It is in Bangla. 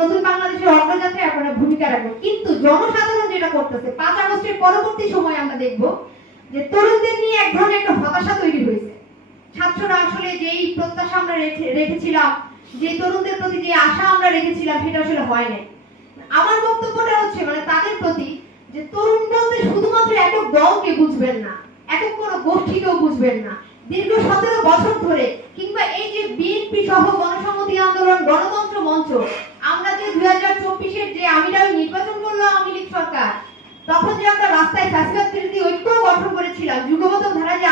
নতুন বাংলাদেশের অগ্রযাত্রায় আপনারা ভূমিকা রাখবেন। কিন্তু জনসাধারণ যেটা করতেছে 5 আগস্টের পরবর্তী সময় আমরা দেখব যে তরুণদের নিয়ে এক ধরনের একটা হতাশা তৈরি হয়েছে। ছাত্ররা আসলে যেই প্রত্যাশা আমরা রেখেছিলাম, যে তরুণদের প্রতি যে আশা আমরা রেখেছিলাম, সেটা আসলে হয় নাই। আমার বক্তব্যটা হচ্ছে মানে তাদের প্রতি যে তরুণ বলতে শুধুমাত্র একক দলকে বুঝবেন না, একক কোনো গোষ্ঠীকেও বুঝবেন না। দীর্ঘ 17 বছর ধরে কিংবা এই যে বিএনপি সহ গণসংহতি আন্দোলন, গণতন্ত্র মঞ্চ, আমরা যে 2024-এর যে আমিরাই নির্বাচন করলো আওয়ামী লীগ সরকার, তখন যে আমরা রাস্তায় ফ্যাসিবাদ বিরোধী ঐক্য গঠন করেছিলাম, যুগপৎ ধারা যে